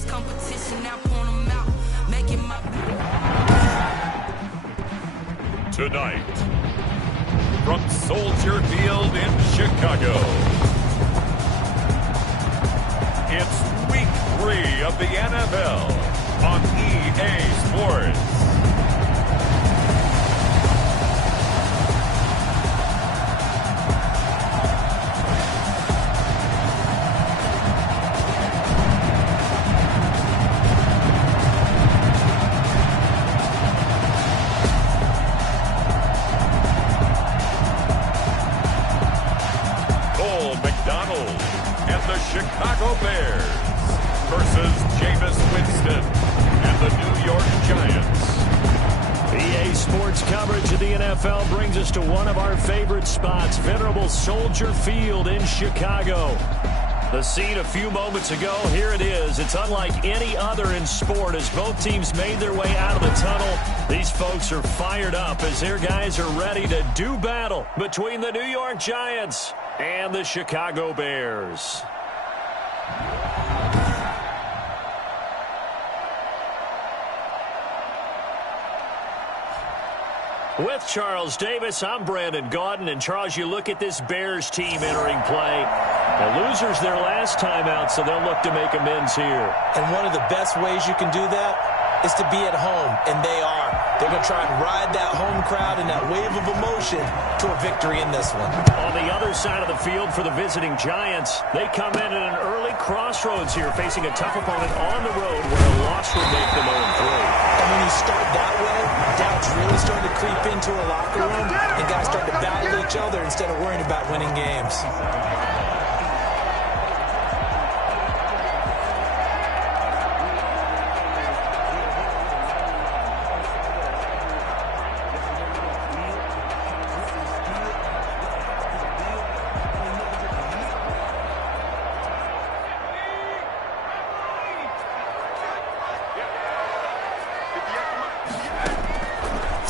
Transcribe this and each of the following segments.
much competition, now point them out, making my... Tonight, from Soldier Field in Chicago, it's Week 3 of the NFL on EA Sports. Chicago Bears versus Jameis Winston and the New York Giants. EA Sports coverage of the NFL brings us to one of our favorite spots, venerable Soldier Field in Chicago. The scene a few moments ago, here it is. It's unlike any other in sport as both teams made their way out of the tunnel. These folks are fired up as their guys are ready to do battle between the New York Giants and the Chicago Bears. With Charles Davis, I'm Brandon Gaudin. And, Charles, you look at this Bears team entering play. The losers their last time out, so they'll look to make amends here. And one of the best ways you can do that is to be at home, and they are. They're going to try and ride that home crowd and that wave of emotion to a victory in this one. On the other side of the field for the visiting Giants, they come in at an early crossroads here, facing a tough opponent on the road where a loss would make them 0-3. And when you start that way, doubts really start to creep into a locker room, and guys start to battle each other instead of worrying about winning games.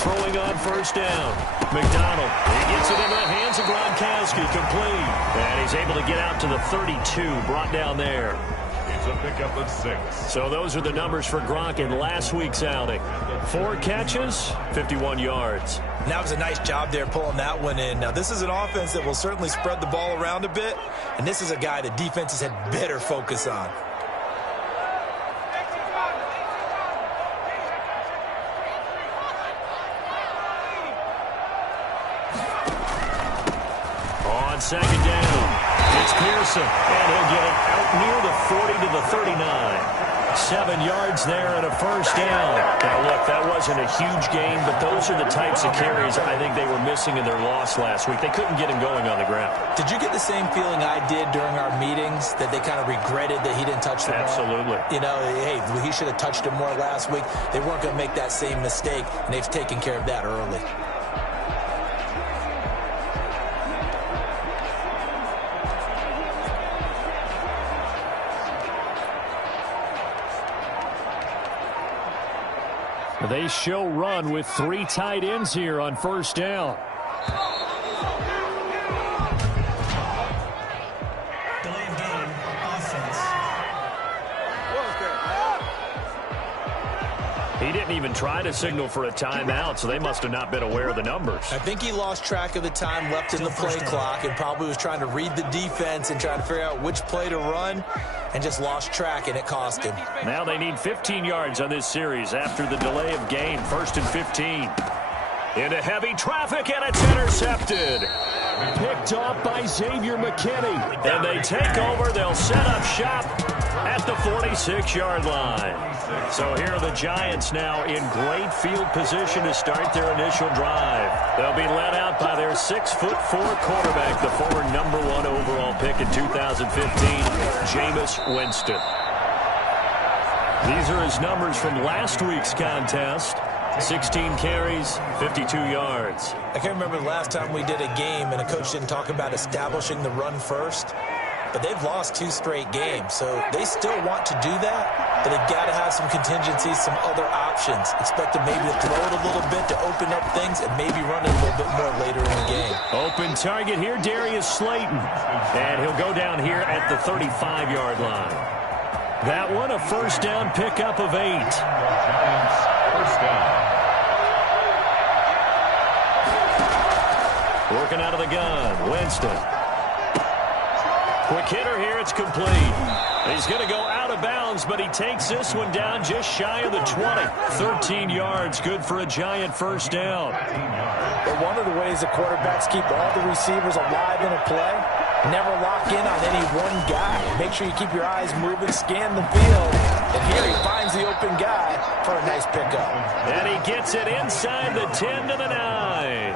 Throwing on first down. McDonald, he gets it into the hands of Gronkowski, complete. And he's able to get out to the 32, brought down there. It's a pickup of 6. So those are the numbers for Gronk in last week's outing. 4 catches, 51 yards. And that was a nice job there pulling that one in. Now, this is an offense that will certainly spread the ball around a bit, and this is a guy that defenses had better focus on. Second down. It's Pearson, and he'll get it out near the 40 to the 39. 7 yards there and a first down. Now, look, that wasn't a huge gain, but those are the types of carries I think they were missing in their loss last week. They couldn't get him going on the ground. Did you get the same feeling I did during our meetings, that they kind of regretted that he didn't touch the ball? Absolutely. You know, hey, he should have touched it more last week. They weren't going to make that same mistake, and they've taken care of that early. They show run with 3 tight ends here on first down. Delay of game, offense. He didn't even try to signal for a timeout, so they must have not been aware of the numbers. I think he lost track of the time left in the play clock and probably was trying to read the defense and trying to figure out which play to run, and just lost track, and it cost him. Now they need 15 yards on this series after the delay of game. 1st and 15. Into heavy traffic, and it's intercepted. Picked off by Xavier McKinney. And they take over. They'll set up shop at the 46-yard line. So here are the Giants now in great field position to start their initial drive. They'll be led out by their 6'4" quarterback, the former #1 overall pick in 2015, Jameis Winston. These are his numbers from last week's contest. 16 carries, 52 yards. I can't remember the last time we did a game and a coach didn't talk about establishing the run first. But they've lost 2 straight games, so they still want to do that, but they've got to have some contingencies, some other options. Expect them maybe to throw it a little bit to open up things and maybe run it a little bit more later in the game. Open target here, Darius Slayton. And he'll go down here at the 35-yard line. That one, a first down pickup of 8. Giants, first down. Working out of the gun, Winston. Quick hitter here, it's complete. He's going to go out of bounds, but he takes this one down just shy of the 20. 13 yards, good for a Giant first down. But one of the ways the quarterbacks keep all the receivers alive in a play, never lock in on any one guy. Make sure you keep your eyes moving, scan the field. And here he finds the open guy for a nice pickup. And he gets it inside the 10 to the 9.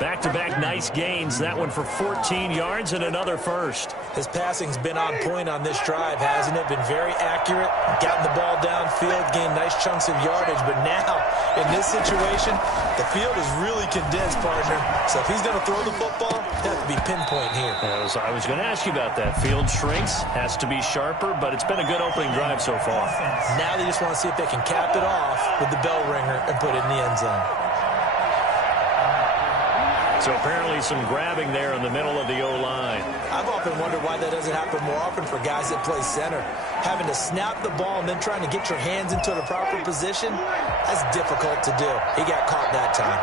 Back-to-back nice gains. That one for 14 yards and another first. His passing's been on point on this drive, hasn't it? Been very accurate, gotten the ball downfield, gained nice chunks of yardage. But now, in this situation, the field is really condensed, partner. So if he's going to throw the football, it has to be pinpoint here. I was going to ask you about that. Field shrinks, has to be sharper, but it's been a good opening drive so far. Now they just want to see if they can cap it off with the bell ringer and put it in the end zone. So apparently some grabbing there in the middle of the O-line. I've often wondered why that doesn't happen more often for guys that play center. Having to snap the ball and then trying to get your hands into the proper position, that's difficult to do. He got caught that time.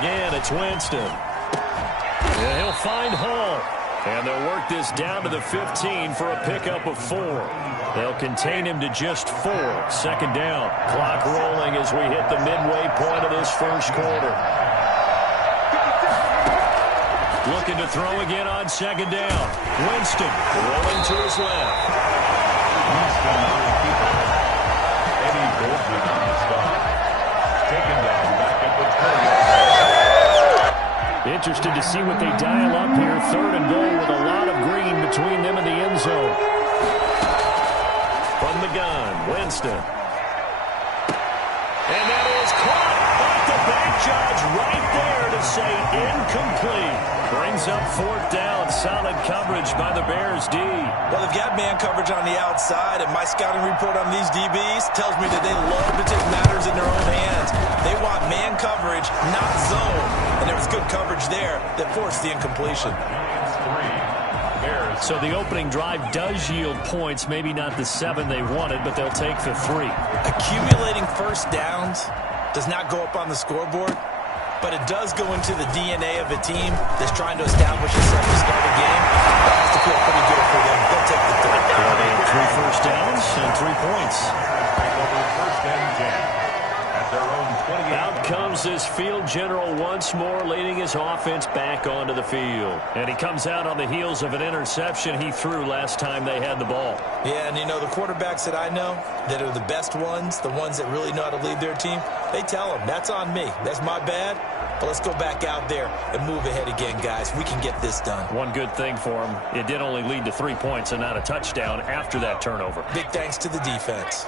Again, it's Winston. And he'll find Hall. And they'll work this down to the 15 for a pickup of 4. They'll contain him to just 4. Second down. Clock rolling as we hit the midway point of this first quarter. Looking to throw again on second down. Winston rolling to his left. Winston will keep it. Eddie Goldman on the stop. Taken down back at the 20. Interested to see what they dial up here. Third and goal with a lot of green between them and the end zone. From the gun, Winston. And that is caught. But the back judge right there to say incomplete. Brings up fourth down. Solid coverage by the Bears D. Well, they've got man coverage on the outside, and my scouting report on these DBs tells me that they love to take matters in their own hands. They want man coverage, not zone. And there was good coverage there that forced the incompletion. So the opening drive does yield points, maybe not the 7 they wanted, but they'll take the 3. Accumulating first downs does not go up on the scoreboard, but it does go into the DNA of a team that's trying to establish itself to start a game. That has to feel pretty good for them. They'll take the 3. Well, they had 3 first downs and 3 points. First and 10. Their own 28. Out comes this field general once more, leading his offense back onto the field. And he comes out on the heels of an interception he threw last time they had the ball. Yeah, and you know, the quarterbacks that I know that are the best ones, the ones that really know how to lead their team, they tell them, that's on me. That's my bad. But let's go back out there and move ahead again, guys. We can get this done. One good thing for him, it did only lead to 3 points and not a touchdown after that turnover. Big thanks to the defense.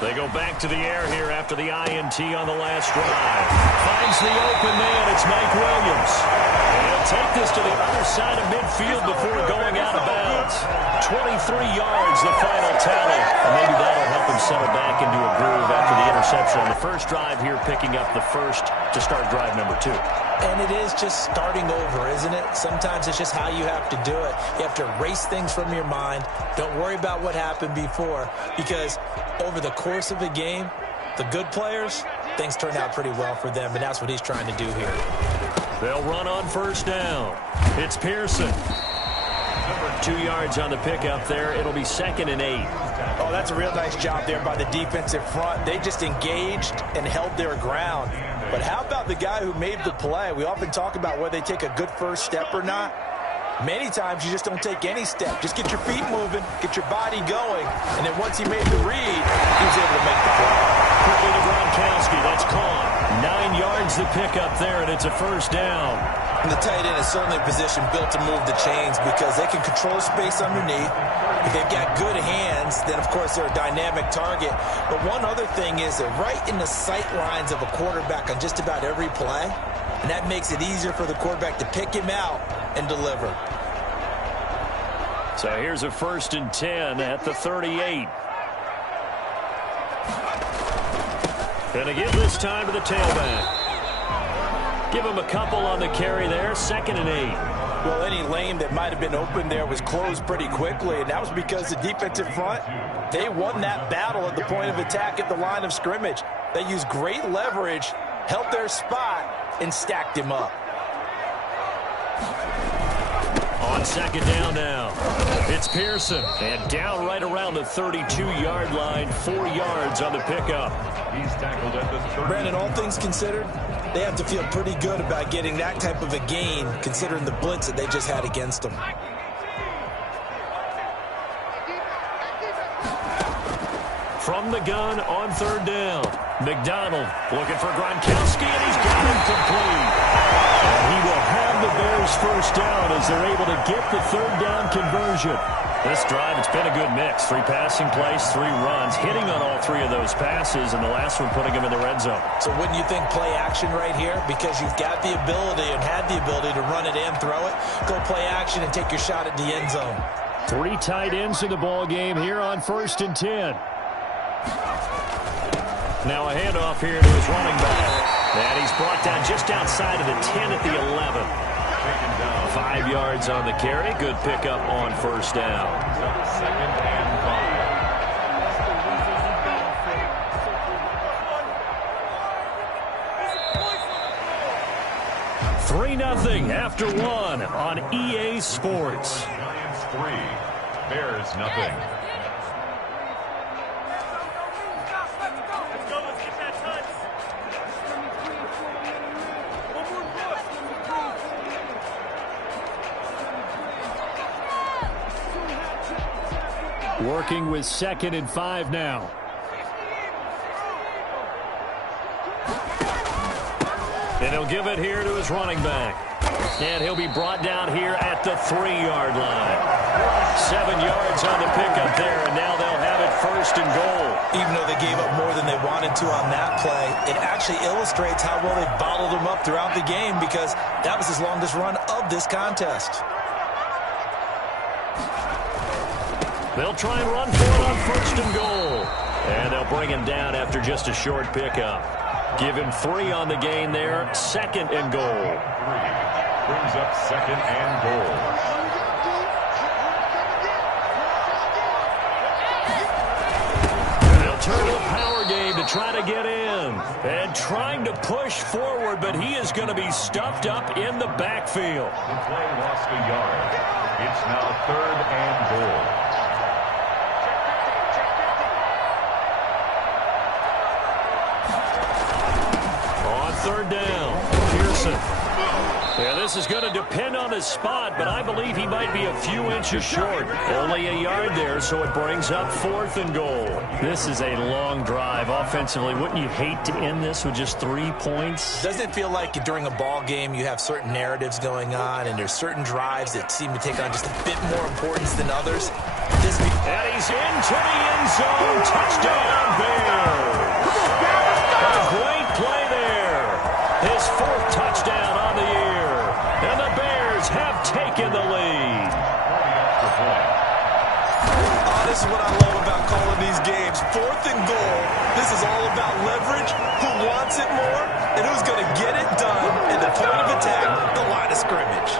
They go back to the air here after the INT on the last drive. Finds the open man. It's Mike Williams. And he'll take this to the other side of midfield before going out of bounds. 23 yards, the final tally. And maybe that'll help him settle back into a groove after the interception on the first drive here, picking up the first to start drive number 2. And it is just starting over, isn't it? Sometimes it's just how you have to do it. You have to erase things from your mind. Don't worry about what happened before, because over the course of a game, the good players, things turn out pretty well for them, and that's what he's trying to do here. They'll run on first down. It's Pearson. 2 yards on the pickup there. It'll be 2nd and 8. Oh, that's a real nice job there by the defensive front. They just engaged and held their ground. But how about the guy who made the play? We often talk about whether they take a good first step or not. Many times you just don't take any step. Just get your feet moving, get your body going, and then once he made the read, he was able to make the play. Quickly to Gronkowski. That's caught. 9 yards to pick up there, and it's a first down. And the tight end is certainly a position built to move the chains because they can control space underneath. If they've got good hands, then, of course, they're a dynamic target. But one other thing is they're right in the sight lines of a quarterback on just about every play, and that makes it easier for the quarterback to pick him out and deliver. So here's a 1st and 10 at the 38. Gonna give this time to the tailback. Give him a couple on the carry there, 2nd and 8. Well, any lane that might have been open there was closed pretty quickly, and that was because the defensive front, they won that battle at the point of attack at the line of scrimmage. They used great leverage, held their spot, and stacked him up. On 2nd down now, it's Pearson. And down right around the 32-yard line, 4 yards on the pickup. He's tackled at the 30. Brandon, all things considered, they have to feel pretty good about getting that type of a gain, considering the blitz that they just had against them. From the gun on 3rd down, McDonald looking for Gronkowski, and he's got him complete. And he will have the Bears first down as they're able to get the 3rd down conversion. This drive, it's been a good mix. 3 passing plays, 3 runs, hitting on all 3 of those passes, and the last one putting him in the red zone. So wouldn't you think play action right here? Because you've got the ability and had the ability to run it and throw it. Go play action and take your shot at the end zone. 3 tight ends in the ball game here on 1st and 10. Now a handoff here to his running back. And he's brought down just outside of the 10 at the 11. 5 yards on the carry. Good pickup on 1st down. 2nd and 5. 3-0 after 1 on EA Sports. Giants 3, Bears nothing. Working with 2nd and 5 now. And he'll give it here to his running back. And he'll be brought down here at the 3-yard line. 7 yards on the pickup there, and now they'll have it 1st and goal. Even though they gave up more than they wanted to on that play, it actually illustrates how well they bottled them up throughout the game, because that was his longest run of this contest. They'll try and run for it on 1st and goal. And they'll bring him down after just a short pickup. Give him 3 on the gain there. 2nd and goal. 3 brings up 2nd and goal. They'll turn to a power game to try to get in. And trying to push forward, but he is going to be stuffed up in the backfield. The play lost a yard. It's now 3rd and goal. On 3rd down, Pearson. Yeah, this is going to depend on his spot, but I believe he might be a few inches short. Only a yard there, so it brings up 4th and goal. This is a long drive offensively. Wouldn't you hate to end this with just 3 points? Doesn't it feel like during a ball game you have certain narratives going on, and there's certain drives that seem to take on just a bit more importance than others? And he's into the end zone. Touchdown, Bears. A great play there. His 4th touchdown on the year. And the Bears have taken the lead. This is what I love about calling these games. 4th and goal. This is all about leverage, who wants it more, and who's going to get it done at the point of attack, the line of scrimmage.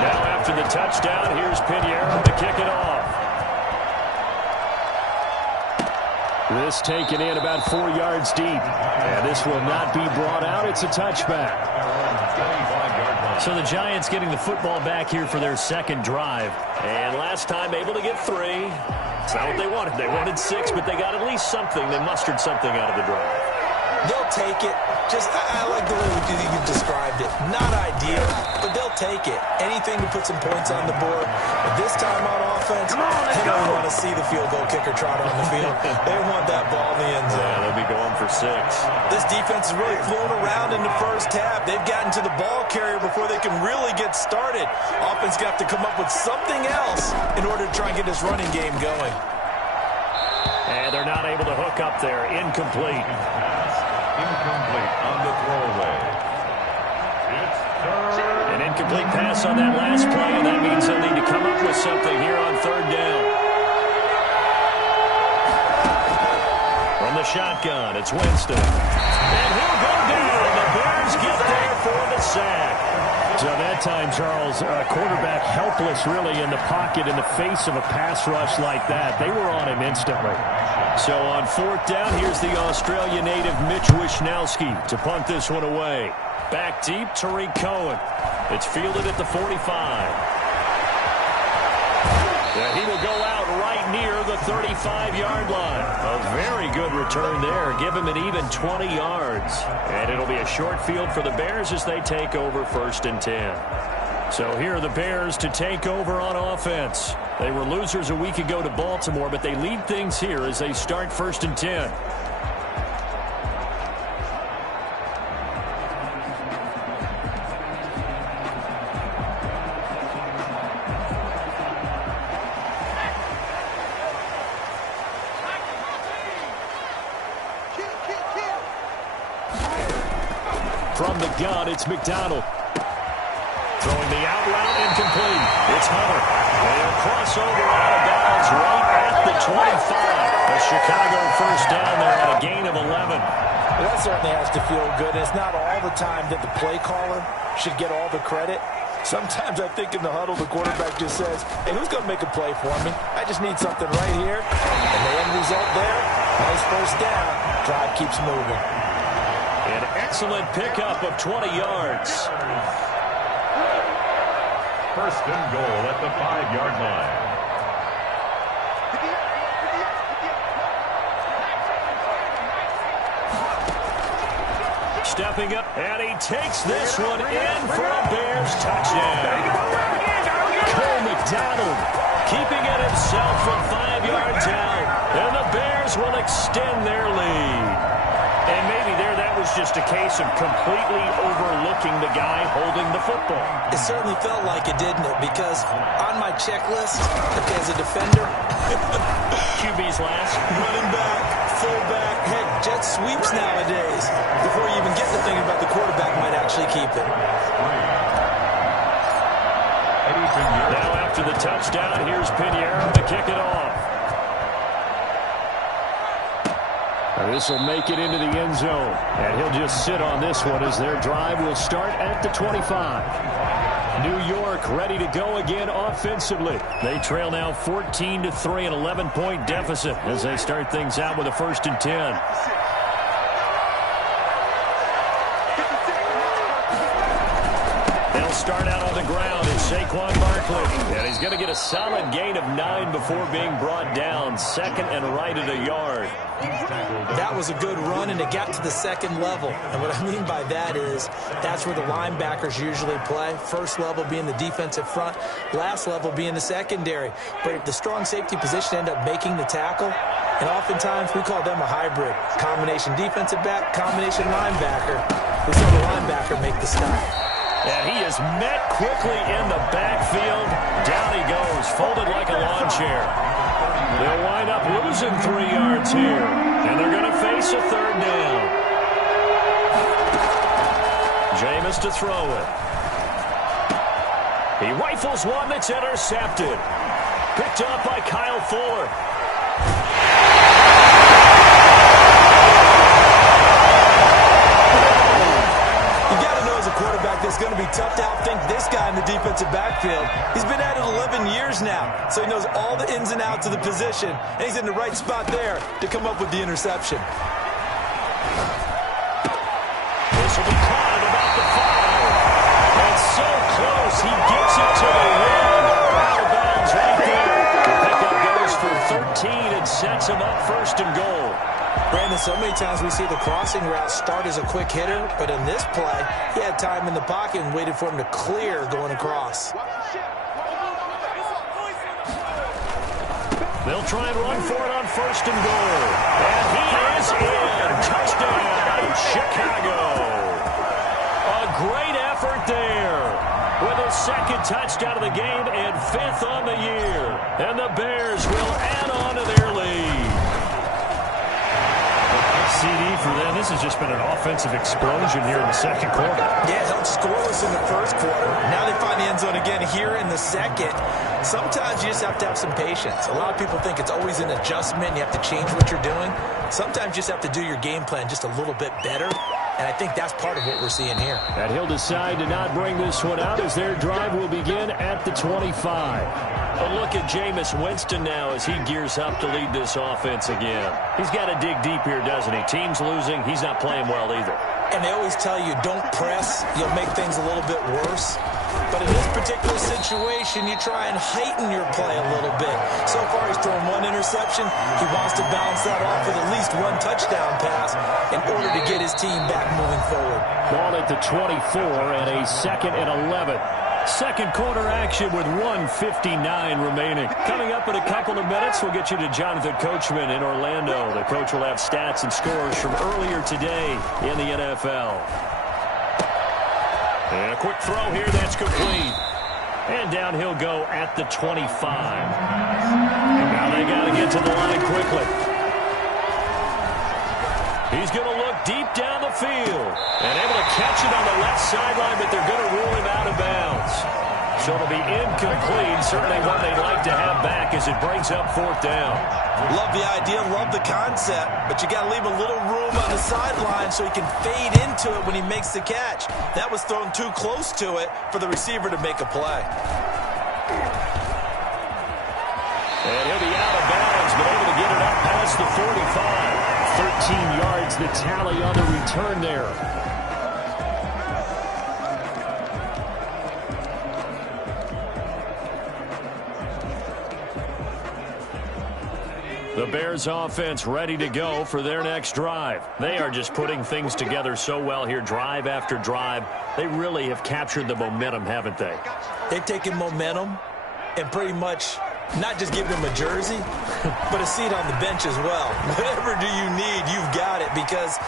Now after the touchdown, here's Pinheiro to kick it off. This taken in about 4 yards deep. And this will not be brought out. It's a touchback. So the Giants getting the football back here for their 2nd drive. And last time able to get 3. It's not what they wanted. They wanted 6, but they got at least something. They mustered something out of the drive. They'll take it. I like the way you've described it. Not ideal, but they'll take it. Anything to put some points on the board. But this time on offense, they don't want to see the field goal kicker trot on the field. They want that ball in the end zone. Yeah, they'll be going for 6. This defense is really flown around in the first half. They've gotten to the ball carrier before they can really get started. Offense got to come up with something else in order to try and get this running game going. And they're not able to hook up there. Incomplete. Incomplete on the throwaway. It's 3rd. An incomplete pass on that last play, and that means they'll need to come up with something here on 3rd down. From the the shotgun. It's Winston. And he'll go down. The Bears get there for the sack. So that time, Charles, quarterback helpless really in the pocket in the face of a pass rush like that. They were on him instantly. So on fourth down, here's the Australia native Mitch Wishnowski to punt this one away. Back deep, Tariq Cohen. It's fielded at the 45. And he will go out right near the 35-yard line. A very good return there. Give him an even 20 yards. And it'll be a short field for the Bears as they take over 1st and 10. So here are the Bears to take over on offense. They were losers a week ago to Baltimore, but they lead things here as they start 1st and 10. From the gun, it's McDonald. Throwing the out route incomplete. It's Hunter. They'll cross over out of bounds right at the 25. A Chicago first down there at a gain of 11. Well, that certainly has to feel good. It's not all the time that the play caller should get all the credit. Sometimes I think in the huddle, the quarterback just says, hey, who's going to make a play for me? I just need something right here. And the end result there, nice first down. Drive keeps moving. An excellent pickup of 20 yards. 1st and goal at the 5-yard line. Stepping up, and he takes this one in for a Bears touchdown. Cole McDonald keeping it himself from 5 yards out. And the Bears will extend their lead. And maybe there that was just a case of completely overlooking the guy holding the football. It certainly felt like it, didn't it? Because on my checklist, as a defender, QB's last. running back, fullback, heck, jet sweeps nowadays. Before you even get to thinking about the quarterback might actually keep it. Now after the touchdown, here's Pinheiro to kick it off. This will make it into the end zone. And he'll just sit on this one as their drive will start at the 25. New York ready to go again offensively. They trail now 14-3, an 11-point deficit as they start things out with a 1st and 10. They'll start out on the ground. It's Saquon Barkley. And he's going to get a solid gain of 9 before being brought down. 2nd and right at a yard. That was a good run, and it got to the 2nd level. And what I mean by that is that's where the linebackers usually play. First level being the defensive front, last level being the secondary. But the strong safety position ended up making the tackle. And oftentimes we call them a hybrid. Combination defensive back, combination linebacker. We saw the linebacker make the stop. And he is met quickly in the backfield. Down he goes, folded like a lawn chair. They'll wind up losing 3 yards here. And they're going to face a 3rd down. Jameis to throw it. He rifles one that's intercepted. Picked up by Kyle Fuller. It's going to be tough to outthink this guy in the defensive backfield. He's been at it 11 years now, so he knows all the ins and outs of the position, and he's in the right spot there to come up with the interception. This will be caught at about the 5. And so close, he gets it to the rim. Out of bounds right there. The pickup goes for 13 and sets him up 1st and goal. Brandon, so many times we see the crossing route start as a quick hitter, but in this play, he had time in the pocket and waited for him to clear going across. They'll try and run for it on 1st and goal. And he is in. Touchdown, Chicago. A great effort there. With his 2nd touchdown of the game and 5th on the year. And the Bears will add on to their lead. CD for them. This has just been an offensive explosion here in the second quarter. Yeah, held scoreless in the first quarter. Now they find the end zone again here in the second. Sometimes you just have to have some patience. A lot of people think it's always an adjustment. You have to change what you're doing. Sometimes you just have to do your game plan just a little bit better. And I think that's part of what we're seeing here. And he'll decide to not bring this one out as their drive will begin at the 25. A look at Jameis Winston now as he gears up to lead this offense again. He's got to dig deep here, doesn't he? Team's losing. He's not playing well either. And they always tell you, don't press. You'll make things a little bit worse. But in this particular situation, you try and heighten your play a little bit. So far, he's thrown one interception. He wants to balance that off with at least one touchdown pass in order to get his team back moving forward. Ball at the 24 and a 2nd and 11. Second quarter action with 1:59 remaining. Coming up in a couple of minutes, we'll get you to Jonathan Coachman in Orlando. The coach will have stats and scores from earlier today in the NFL. And a quick throw here, that's complete. And down he'll go at the 25. Now they got to get to the line quickly. He's going to look deep down the field. And able to catch it on the left sideline, but they're going to rule him out of bounds. So it'll be incomplete. Certainly one they'd like to have back as it brings up 4th down. Love the idea, love the concept, but you got to leave a little room on the sideline so he can fade into it when he makes the catch. That was thrown too close to it for the receiver to make a play. And he'll be out of bounds, but able to get it up past the 45. 13 yards, the tally on the return there. The Bears offense ready to go for their next drive. They are just putting things together so well here, drive after drive. They really have captured the momentum, haven't they? They've taken momentum and pretty much not just given him a jersey, but a seat on the bench as well. Whatever do you need, you've got it, because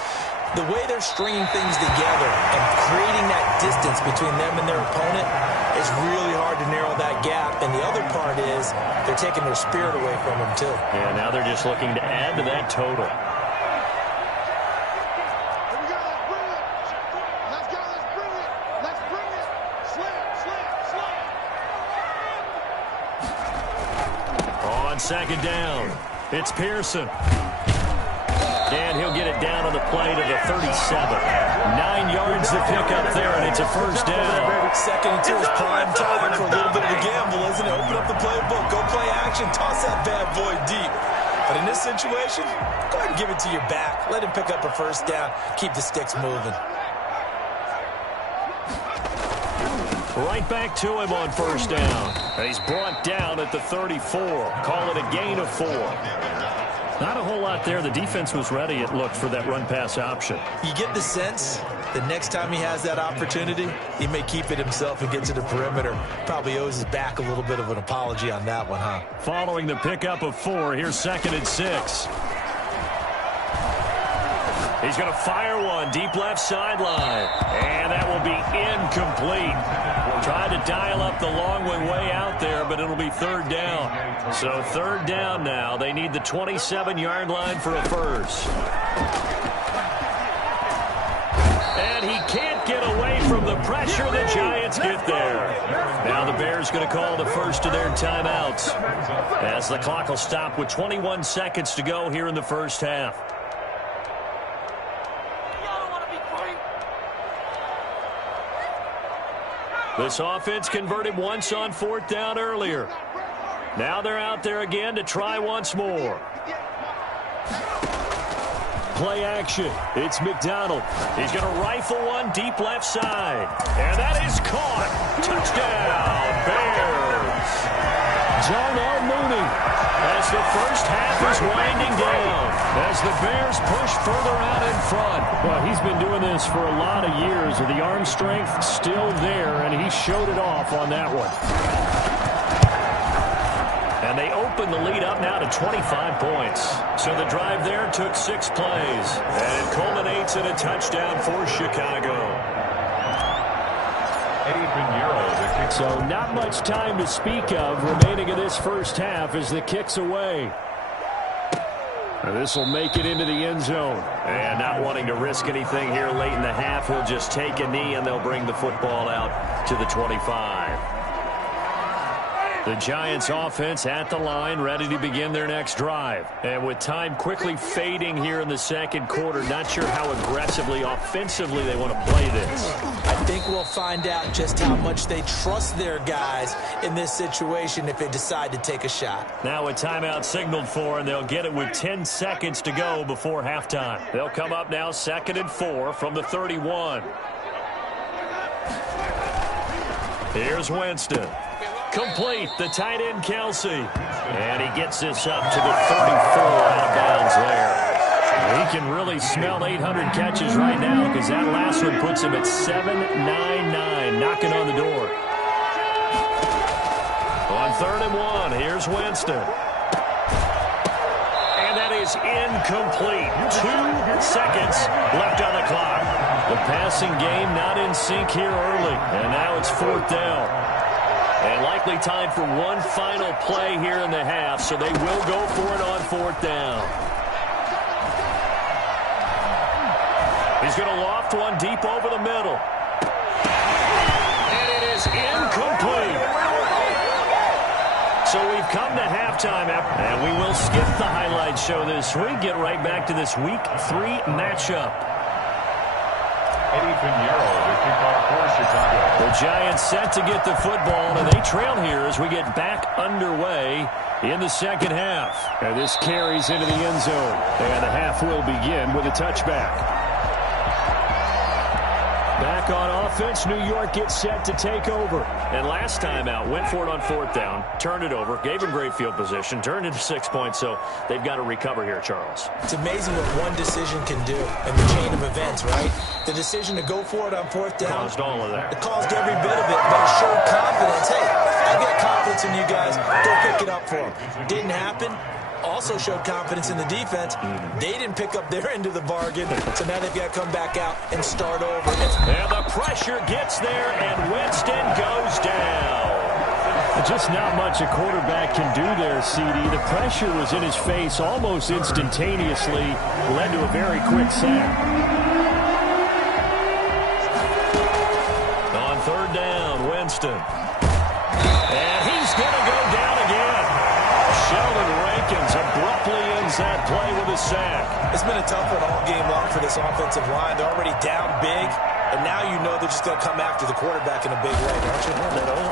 the way they're stringing things together and creating that distance between them and their opponent is really hard to narrow that gap. And the other part is they're taking their spirit away from them, too. Yeah, now they're just looking to add to that total. On 2nd down, it's Pearson. And he'll get it down on the play to the 37. 9 yards to pick up there, and it's a 1st down. 2nd and 2 is prime time for a little bit of a gamble, isn't it? Open up the playbook, go play action, toss that bad boy deep. But in this situation, go ahead and give it to your back. Let him pick up a 1st down, keep the sticks moving. Right back to him on 1st down. And he's brought down at the 34. Call it a gain of 4. Not a whole lot there. The defense was ready, it looked, for that run-pass option. You get the sense the next time he has that opportunity, he may keep it himself and get to the perimeter. Probably owes his back a little bit of an apology on that one, huh? Following the pickup of 4, here's 2nd and 6. He's going to fire one deep left sideline. And that will be incomplete. Tried to dial up the long one way out there, but it'll be 3rd down. So 3rd down now. They need the 27-yard line for a 1st. And he can't get away from the pressure. The Giants get there. Now the Bears going to call the first of their timeouts as the clock will stop with 21 seconds to go here in the first half. This offense converted once on 4th down earlier. Now they're out there again to try once more. Play action. It's McDonald. He's going to rifle one deep left side. And that is caught. Touchdown, Bears. Darnell Mooney as the first half is winding down. As the Bears push further out in front. Well, he's been doing this for a lot of years. The arm strength still there, and he showed it off on that one. And they open the lead up now to 25 points. So the drive there took 6 plays. And it culminates in a touchdown for Chicago. Eddie Pinheiro, the kick. So not much time to speak of remaining in this first half as the kick's away. This will make it into the end zone. And not wanting to risk anything here late in the half, he'll just take a knee and they'll bring the football out to the 25. The Giants offense at the line, ready to begin their next drive. And with time quickly fading here in the second quarter, not sure how aggressively, offensively they want to play this. I think we'll find out just how much they trust their guys in this situation if they decide to take a shot. Now a timeout signaled for, and they'll get it with 10 seconds to go before halftime. They'll come up now 2nd and 4 from the 31. Here's Winston. Complete, the tight end Kelsey. And he gets this up to the 34 out of bounds there. He can really smell 800 catches right now because that last one puts him at 799, knocking on the door. On 3rd and 1, here's Winston. And that is incomplete. 2 seconds left on the clock. The passing game not in sync here early. And now it's 4th down. And likely time for one final play here in the half, so they will go for it on 4th down. He's going to loft one deep over the middle. And it is incomplete. So we've come to halftime, and we will skip the highlight show this week. Get right back to this Week 3 matchup. Eddie Pinheiro, the kickoff for Chicago. The Giants set to get the football, and they trail here as we get back underway in the second half. And this carries into the end zone. And the half will begin with a touchback. Back on offense, New York gets set to take over. And last time out, went for it on 4th down, turned it over, gave him great field position, turned it to 6 points, so they've got to recover here, Charles. It's amazing what one decision can do in the chain of events, right? The decision to go for it on 4th down. Caused all of that. It caused every bit of it, but it showed confidence. Hey, I got confidence in you guys. Go pick it up for them. Didn't happen. Also showed confidence in the defense. They didn't pick up their end of the bargain, so now they've got to come back out and start over. And the pressure gets there, and Winston goes down. Just not much a quarterback can do there, CD. The pressure was in his face almost instantaneously, led to a very quick sack. On 3rd down, Winston. And he's going to go down again. Sheldon Rankins abruptly ends that play with a sack. It's been a tough one all game long for this offensive line. They're already down big, and now you know they're just going to come after the quarterback in a big way, don't you?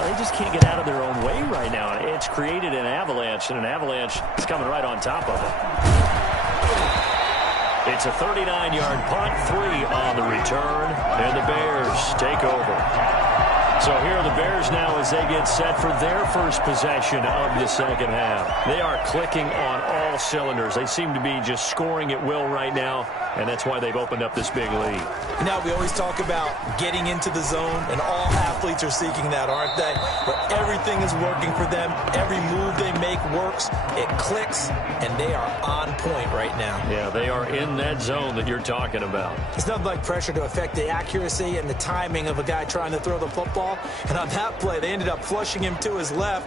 They just can't get out of their own way right now. It's created an avalanche, and an avalanche is coming right on top of it. It's a 39-yard punt, 3 on the return, and the Bears take over. So here are the Bears now as they get set for their first possession of the second half. They are clicking on all cylinders. They seem to be just scoring at will right now, and that's why they've opened up this big lead. Now, we always talk about getting into the zone, and all athletes are seeking that, aren't they? But everything is working for them. Every move they make works. It clicks, and they are on point right now. Yeah, they are in that zone that you're talking about. It's nothing like pressure to affect the accuracy and the timing of a guy trying to throw the football. And on that play, they ended up flushing him to his left,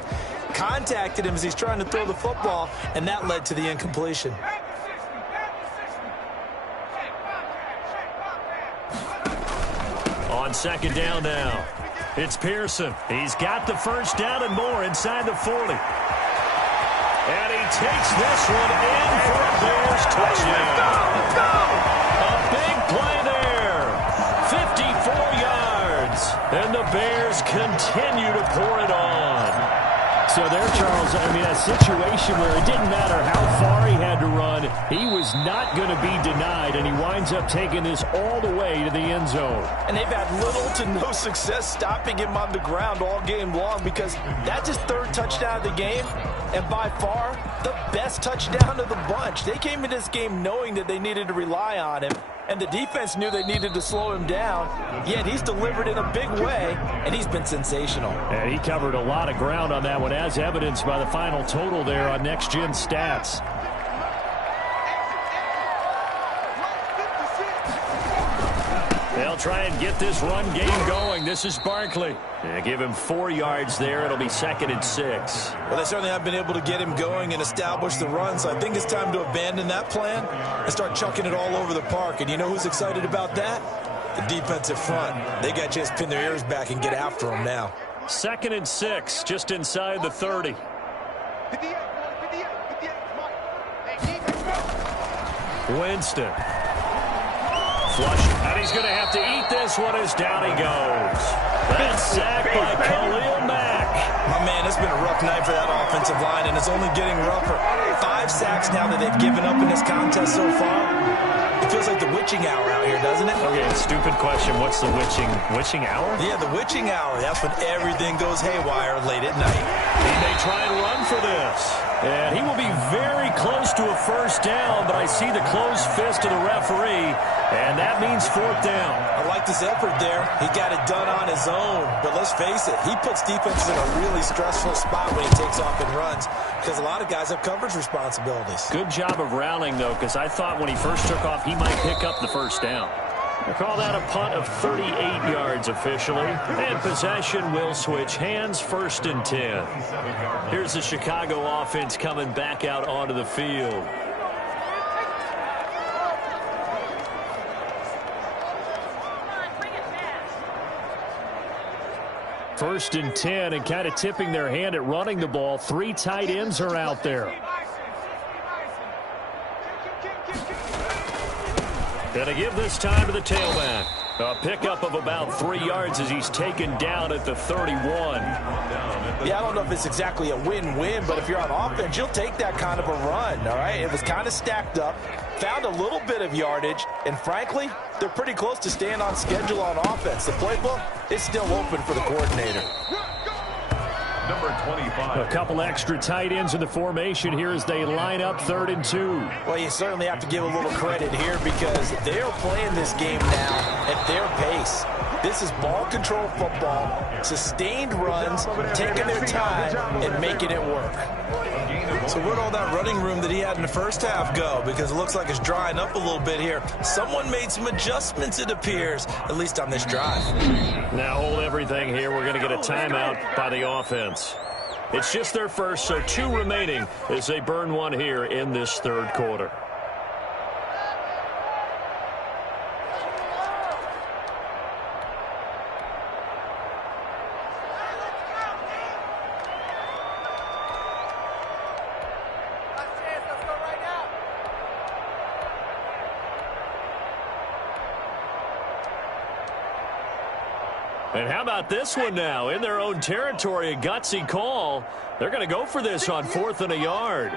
contacted him as he's trying to throw the football, and that led to the incompletion. On 2nd down now, it's Pearson. He's got the first down and more inside the 40. And he takes this one in for a Bears touchdown. A big play there. 54 yards. And the Bears continue to pour it on. So there, Charles, I mean, a situation where it didn't matter how far he had to run, he was not going to be denied, and he winds up taking this all the way to the end zone. And they've had little to no success stopping him on the ground all game long because that's his 3rd touchdown of the game, and by far the best touchdown of the bunch. They came into this game knowing that they needed to rely on him, and the defense knew they needed to slow him down, yet he's delivered in a big way, and he's been sensational. And he covered a lot of ground on that one, as evidenced by the final total there on Next Gen Stats. They'll try and get this run game going. This is Barkley. Yeah, give him 4 yards there. It'll be 2nd and 6. Well, they certainly have been able to get him going and establish the run, so I think it's time to abandon that plan and start chucking it all over the park. And you know who's excited about that? The defensive front. They got to just pin their ears back and get after him now. 2nd and 6, just inside the 30. Winston. Flush, and he's going to have to eat this one as down he goes. That's sacked by Khalil Mack. My man, it's been a rough night for that offensive line, and it's only getting rougher. 5 sacks now that they've given up in this contest so far. It feels like the witching hour out here, doesn't it? Okay, stupid question. What's the witching hour? Yeah, the witching hour. That's when everything goes haywire late at night. He may try and run for this. And he will be very close to a first down, but I see the closed fist of the referee, and that means 4th down. I like this effort there. He got it done on his own, but let's face it, he puts defenses in a really stressful spot when he takes off and runs because a lot of guys have coverage responsibilities. Good job of rallying, though, because I thought when he first took off, he might pick up the first down. We'll call that a punt of 38 yards officially. And possession will switch hands, 1st and 10. Here's the Chicago offense coming back out onto the field. First and 10, and kind of tipping their hand at running the ball. 3 tight ends are out there. Gonna give this time to the tailback. A pickup of about 3 yards as he's taken down at the 31. Yeah, I don't know if it's exactly a win-win, but if you're on offense, you'll take that kind of a run, all right? It was kind of stacked up, found a little bit of yardage, and frankly, they're pretty close to staying on schedule on offense. The playbook is still open for the coordinator. Number 25. A couple extra tight ends in the formation here as they line up 3rd and 2. Well, you certainly have to give a little credit here because they are playing this game now at their pace. This is ball control football, sustained runs, taking their time, and making it work. So where'd all that running room that he had in the first half go? Because it looks like it's drying up a little bit here. Someone made some adjustments, it appears, at least on this drive. Now hold everything here. We're going to get a timeout by the offense. It's just their first, so 2 remaining as they burn one here in this 3rd quarter. And how about this one now? In their own territory, a gutsy call. They're going to go for this on 4th and a yard.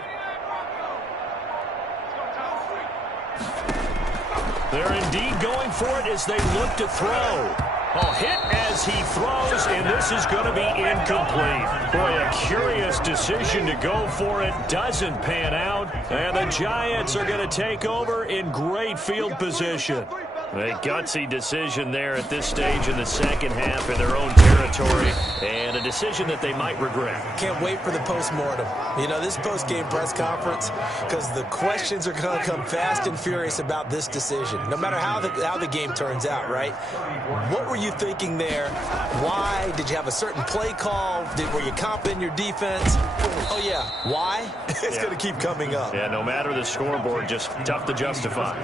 They're indeed going for it as they look to throw. Oh, hit as he throws, and this is going to be incomplete. Boy, a curious decision to go for it. Doesn't pan out, and the Giants are going to take over in great field position. A gutsy decision there at this stage in the 2nd half in their own territory, and a decision that they might regret. Can't wait for the postmortem. You know, this post-game press conference, because the questions are going to come fast and furious about this decision, no matter how the game turns out, right? What were you thinking there? Why? Did you have a certain play call? Were you comping your defense? Oh, yeah. Why? It's going to keep coming up. Yeah, no matter the scoreboard, just tough to justify.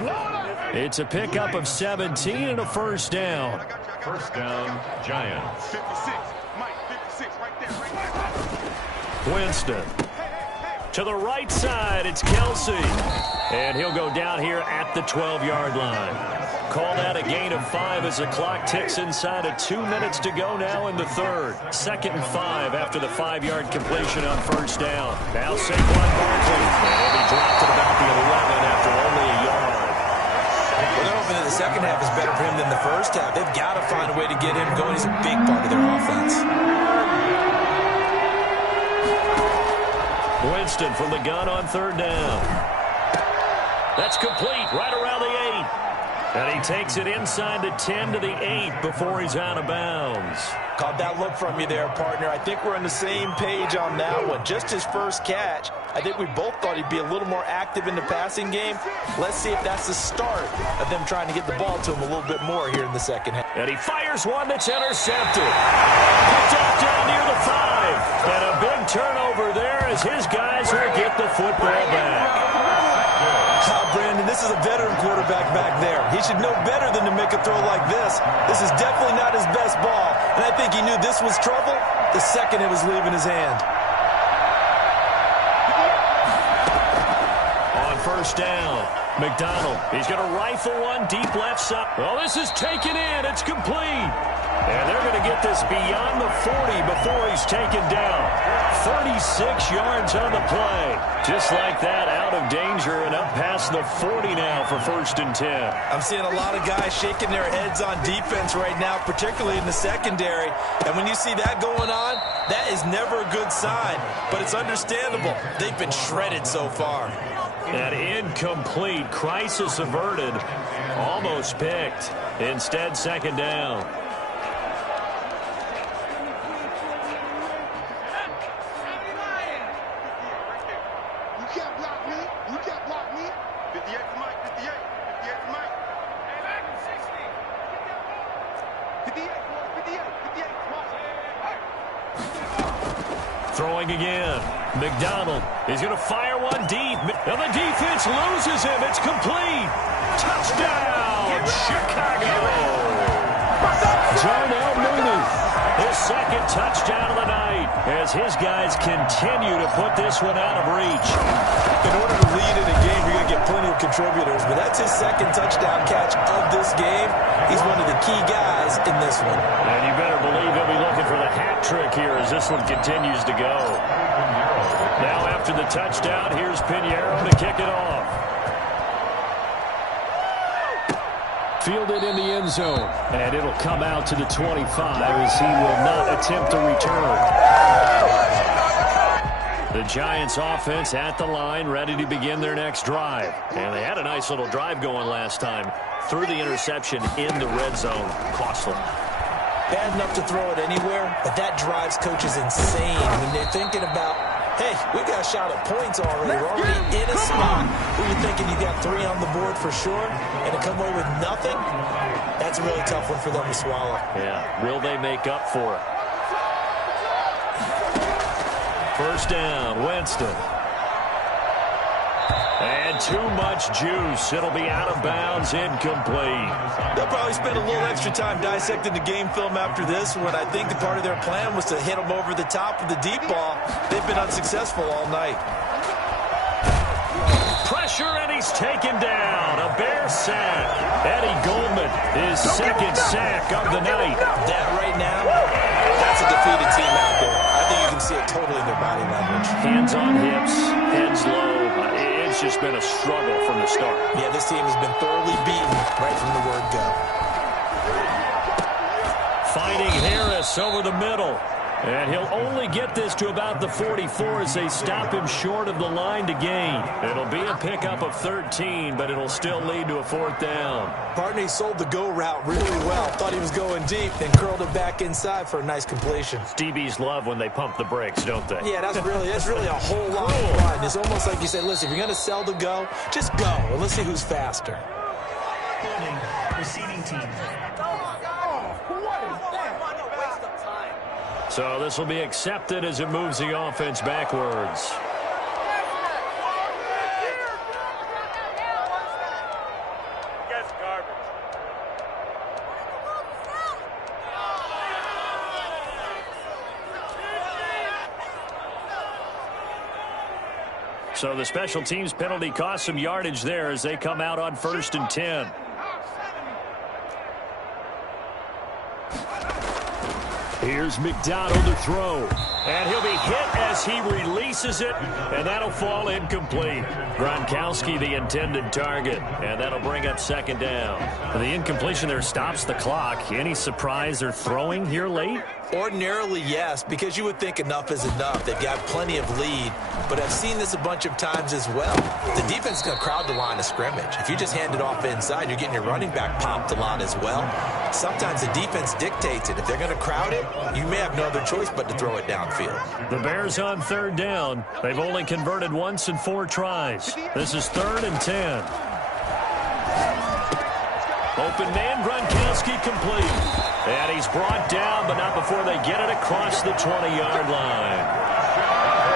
It's a pickup of 17 and a first down. First down, Giants. 56. Mike, 56 right there. Winston. To the right side, it's Kelsey. And he'll go down here at the 12-yard line. Call that a gain of 5 as the clock ticks inside of 2 minutes to go now in the 3rd. 2nd and 5 after the 5-yard completion on first down. Now Saquon Barkley. And he'll be dropped at about the 11 after only a yard. Well, they're hoping that the second half is better for him than the first half. They've got to find a way to get him going. He's a big part of their offense. Winston from the gun on 3rd down. That's complete right around the 8. And he takes it inside the 10 to the 8 before he's out of bounds. Caught that look from you there, partner. I think we're on the same page on that one. Just his first catch. I think we both thought he'd be a little more active in the passing game. Let's see if that's the start of them trying to get the ball to him a little bit more here in the second half. And he fires one that's intercepted. Picked off down near the 5. And a big turnover there as his guys will get the football back. Brandon, this is a veteran quarterback back there. He should know better than to make a throw like this. This is definitely not his best ball, and I think he knew this was trouble the second it was leaving his hand. On first down, McDonald. He's going to rifle one deep left side. Well, this is taken in. It's complete. And they're going to get this beyond the 40 before he's taken down. 36 yards on the play. Just like that, out of danger and up past the 40 now for 1st and 10. I'm seeing a lot of guys shaking their heads on defense right now, particularly in the secondary. And when you see that going on, that is never a good sign. But it's understandable. They've been shredded so far. An incomplete, crisis averted, almost picked. Instead, 2nd down. Throwing again. McDonald is going to fire one deep. And the defense loses him. It's complete. Touchdown, Chicago. Darnell Mooney, his 2nd touchdown of the night as his guys continue to put this one out of reach. In order to lead in a game, you're going to get plenty of contributors, but that's his 2nd touchdown catch of this game. He's one of the key guys in this one. And you better believe he'll be looking for the hat trick here as this one continues to go. Now after the touchdown, here's Pinheiro to kick it off. Fielded in the end zone. And it'll come out to the 25 as he will not attempt to return. The Giants offense at the line, ready to begin their next drive. And they had a nice little drive going last time. Threw the interception in the red zone. Costly. Bad enough to throw it anywhere, but that drives coaches insane when they're thinking about, hey, we got a shot at points already. We're already in a spot where you're thinking you got 3 on the board for sure, and to come away with nothing, that's a really tough one for them to swallow. Yeah, will they make up for it? First down, Winston. And too much juice. It'll be out of bounds, incomplete. They'll probably spend a little extra time dissecting the game film after this one. I think the part of their plan was to hit them over the top of the deep ball. They've been unsuccessful all night. Pressure, and he's taken down. A Bear sack. Eddie Goldman, his 2nd sack of the night. That right now, that's a defeated team out there. I think you can see it totally in their body language. Hands on hips, heads low. It's just been a struggle from the start. Yeah, this team has been thoroughly beaten right from the word go. Fighting Harris over the middle. And he'll only get this to about the 44 as they stop him short of the line to gain. It'll be a pickup of 13, but it'll still lead to a 4th down. Partner sold the go route really well. Thought he was going deep, then curled it back inside for a nice completion. DBs love when they pump the brakes, don't they? Yeah, that's really a whole lot of fun. It's almost like you say, listen, if you're going to sell the go, just go, and let's see who's faster. Holding, receiving team. So this will be accepted as it moves the offense backwards. So the special teams penalty cost some yardage there as they come out on 1st and 10. Here's McDonald to throw. And he'll be hit as he releases it, and that'll fall incomplete. Gronkowski, the intended target, and that'll bring up second down. The incompletion there stops the clock. Any surprise or throwing here late? Ordinarily, yes, because you would think enough is enough. They've got plenty of lead, but I've seen this a bunch of times as well. The defense is going to crowd the line of scrimmage. If you just hand it off inside, you're getting your running back popped a lot as well. Sometimes the defense dictates it. If they're going to crowd it, you may have no other choice but to throw it downfield. The Bears on third down. They've only converted once in 4 tries. This is 3rd and 10. Open man, Gronkowski complete. And he's brought down, but not before they get it across the 20-yard line.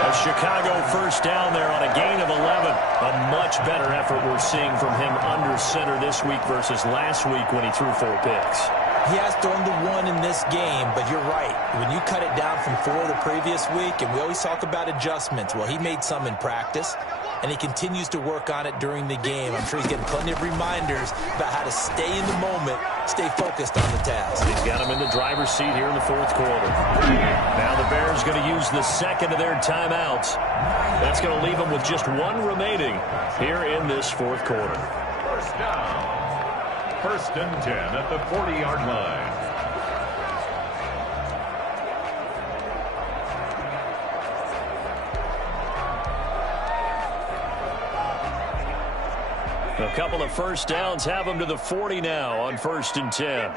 A Chicago first down there on a gain of 11. A much better effort we're seeing from him under center this week versus last week when he threw 4 picks. He has thrown the 1 in this game, but you're right. When you cut it down from 4 the previous week, and we always talk about adjustments, well, he made some in practice, and he continues to work on it during the game. I'm sure he's getting plenty of reminders about how to stay in the moment, stay focused on the task. He's got him in the driver's seat here in the 4th quarter. Now the Bears going to use the second of their timeouts. That's going to leave them with just 1 remaining here in this 4th quarter. First down. 1st and 10 at the 40-yard line. A couple of first downs have them to the 40 now on 1st and 10.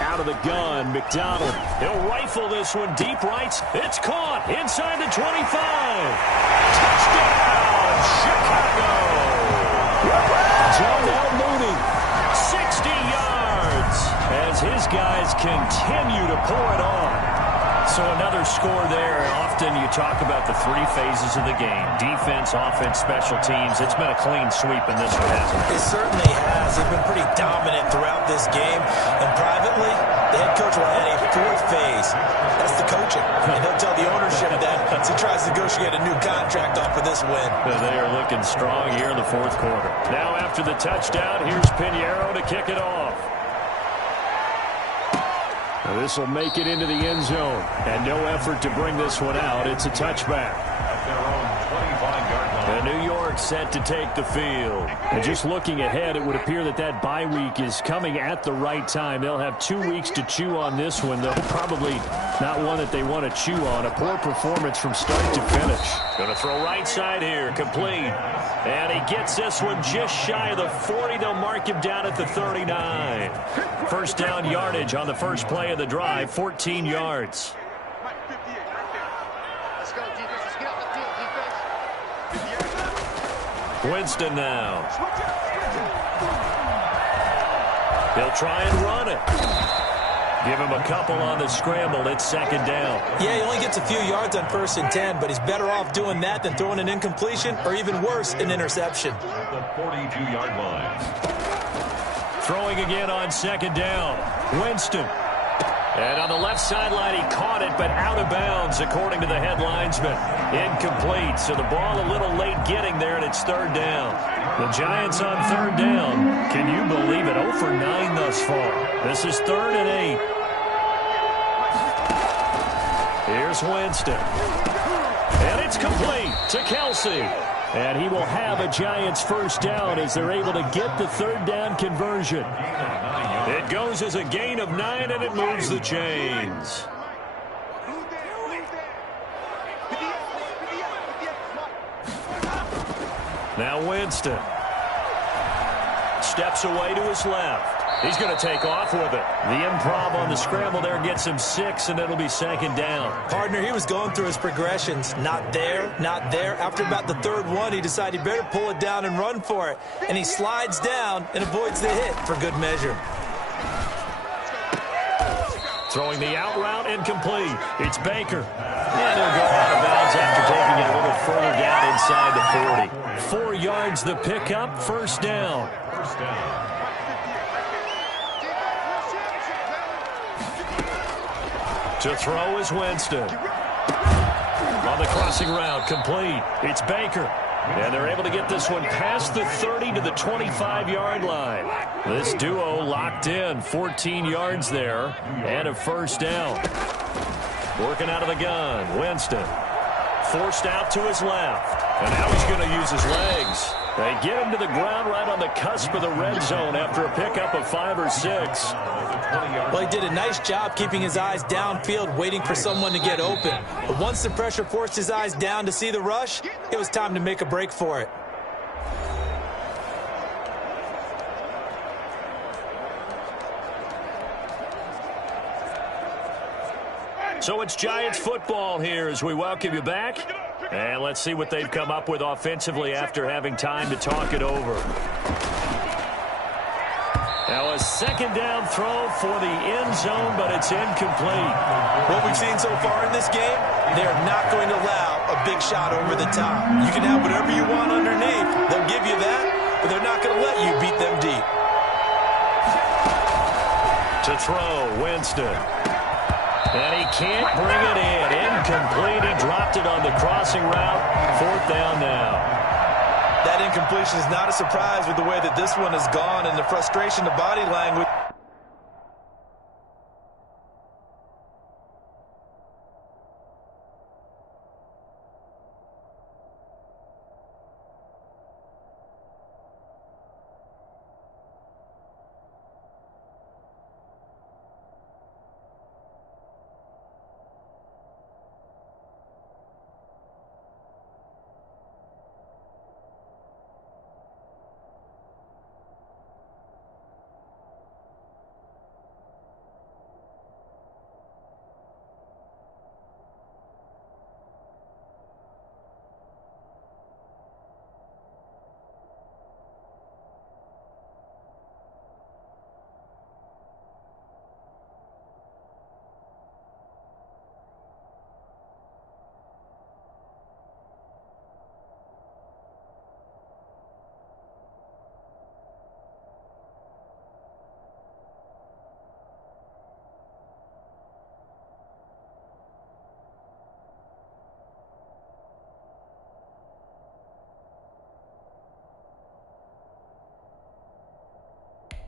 Out of the gun, McDonald. He'll rifle this one deep right. It's caught inside the 25. Touchdown, Chicago. Jonell Mooney, 60 yards as his guys continue to pour it on. So another score there. Often you talk about the 3 phases of the game. Defense, offense, special teams. It's been a clean sweep in this one, hasn't it? It certainly has. They've been pretty dominant throughout this game. And privately, the head coach will add a 4th phase. That's the coaching. And he'll tell the ownership that as he tries to negotiate a new contract off for this win. They are looking strong here in the 4th quarter. Now after the touchdown, here's Pinheiro to kick it off. This will make it into the end zone. And no effort to bring this one out. It's a touchback. At their own 25-yard line. And New York set to take the field. And just looking ahead, it would appear that bye week is coming at the right time. They'll have 2 weeks to chew on this one, though probably not one that they want to chew on. A poor performance from start to finish. Going to throw right side here, complete. And he gets this one just shy of the 40. They'll mark him down at the 39. First down yardage on the first play of the drive, 14 yards. Winston now. He'll try and run it. Give him a couple on the scramble. It's 2nd down. Yeah, he only gets a few yards on 1st and 10, but he's better off doing that than throwing an incompletion or even worse, an interception. At the 42-yard line. Throwing again on 2nd down. Winston. And on the left sideline, he caught it, but out of bounds, according to the head linesman. Incomplete, so the ball a little late getting there, and it's 3rd down. The Giants on 3rd down. Can you believe it? 0 for 9 thus far. This is 3rd and 8. Here's Winston. And it's complete to Kelsey. And he will have a Giants first down as they're able to get the 3rd down conversion. It goes as a gain of 9, and it moves the chains. Now Winston steps away to his left. He's going to take off with it. The improv on the scramble there gets him 6, and it'll be 2nd down. Partner, he was going through his progressions. Not there, not there. After about the 3rd one, he decided he better pull it down and run for it. And he slides down and avoids the hit for good measure. Throwing the out route, incomplete. It's Baker. And he'll go out of bounds after taking it a little further down inside the 40. 4 yards the pickup, 1st down. First down. To throw is Winston. On the crossing route, complete. It's Baker. And they're able to get this one past the 30 to the 25-yard line. This duo locked in, 14 yards there, and a first down. Working out of the gun, Winston. Forced out to his left. And now he's going to use his legs. They get him to the ground right on the cusp of the red zone after a pickup of 5 or 6. Well, he did a nice job keeping his eyes downfield, waiting for someone to get open. But once the pressure forced his eyes down to see the rush, it was time to make a break for it. So it's Giants football here as we welcome you back. And let's see what they've come up with offensively after having time to talk it over. Now a second down throw for the end zone, but it's incomplete. What we've seen so far in this game, they're not going to allow a big shot over the top. You can have whatever you want underneath. They'll give you that, but they're not going to let you beat them deep. To throw, Winston. And he can't bring it in. Incomplete. He dropped it on the crossing route. 4th down now. That incompletion is not a surprise with the way that this one has gone and the frustration of body language.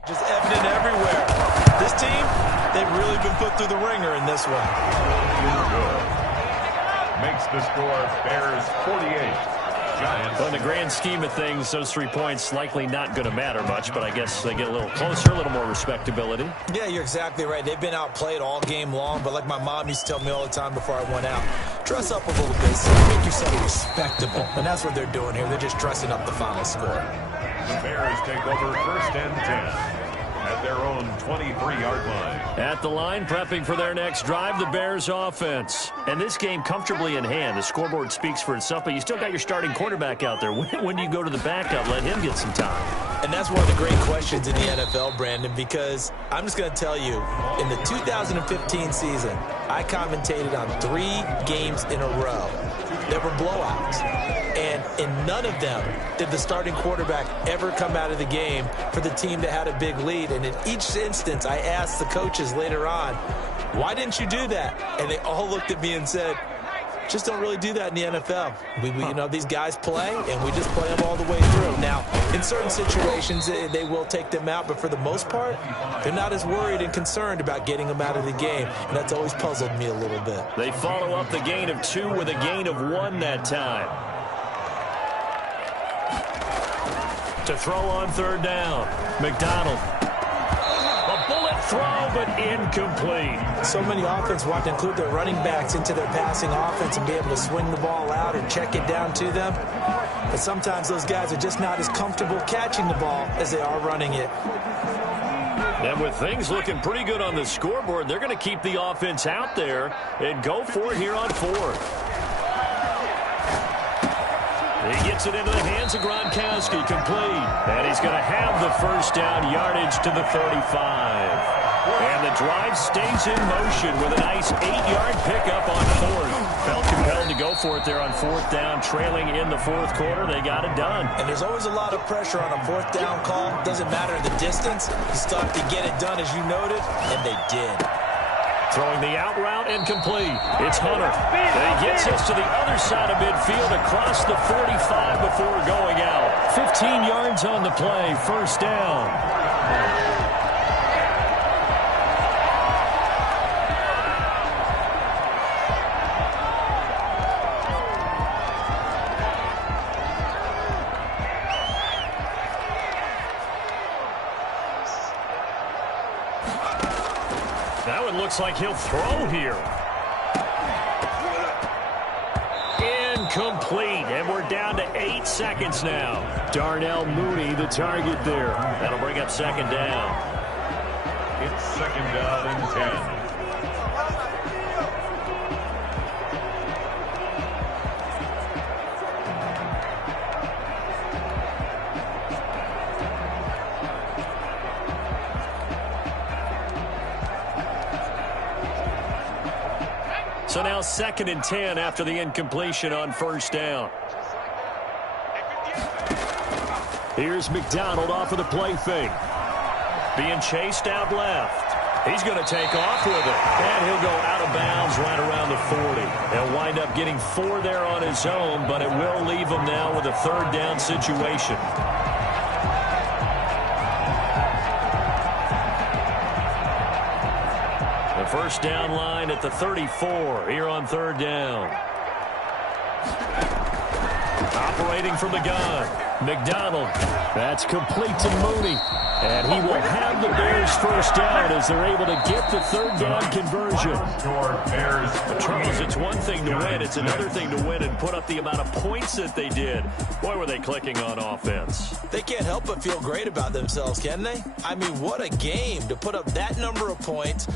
Just evident everywhere. This team, they've really been put through the ringer in this one. Good. Makes the score Bears 48. Giants. Well, in the grand scheme of things, those 3 points likely not going to matter much, but I guess they get a little closer, a little more respectability. Yeah, you're exactly right. They've been outplayed all game long, but like my mom used to tell me all the time before I went out, dress up a little bit, so make yourself respectable. And that's what they're doing here. They're just dressing up the final score. The Bears take over 1st and 10 at their own 23-yard line. At the line, prepping for their next drive, the Bears offense. And this game comfortably in hand. The scoreboard speaks for itself, but you still got your starting quarterback out there. When do you go to the backup? Let him get some time. And that's one of the great questions in the NFL, Brandon, because I'm just going to tell you, in the 2015 season, I commentated on 3 games in a row. There were blowouts. And in none of them did the starting quarterback ever come out of the game for the team that had a big lead. And in each instance, I asked the coaches later on, why didn't you do that? And they all looked at me and said, just don't really do that in the NFL. You know, these guys play, and we just play them all the way through. Now, in certain situations, they will take them out, but for the most part, they're not as worried and concerned about getting them out of the game, and that's always puzzled me a little bit. They follow up the gain of 2 with a gain of 1 that time. To throw on 3rd down, McDonald. A bullet throw, but incomplete. So many offenses want to include their running backs into their passing offense and be able to swing the ball out or check it down to them. But sometimes those guys are just not as comfortable catching the ball as they are running it. And with things looking pretty good on the scoreboard, they're going to keep the offense out there and go for it here on 4th. He gets it into the hands of Gronkowski, complete. And he's going to have the first down, yardage to the 35. And the drive stays in motion with a nice 8-yard pickup on 4th. Felt compelled to go for it there on 4th down, trailing in the 4th quarter. They got it done. And there's always a lot of pressure on a 4th down call. Doesn't matter the distance. You still have to get it done, as you noted, and they did. Throwing the out route and complete. It's Hunter. And he gets us to the other side of midfield across the 45 before going out. 15 yards on the play. First down. That one looks like he'll throw here. Incomplete, and we're down to 8 seconds now. Darnell Mooney, the target there. That'll bring up second down. It's second down and 10. So now second and 10 after the incompletion on first down. Here's McDonald off of the play fake. Being chased out left. He's going to take off with it. And he'll go out of bounds right around the 40. He'll wind up getting 4 there on his own, but it will leave him now with a third down situation. First down line at the 34 here on third down. Operating from the gun. McDonald. That's complete to Mooney. And he will have the Bears first down as they're able to get the third down conversion. But Charles, it's one thing to win. It's another thing to win and put up the amount of points that they did. Boy, were they clicking on offense. They can't help but feel great about themselves, can they? I mean, what a game to put up that number of points.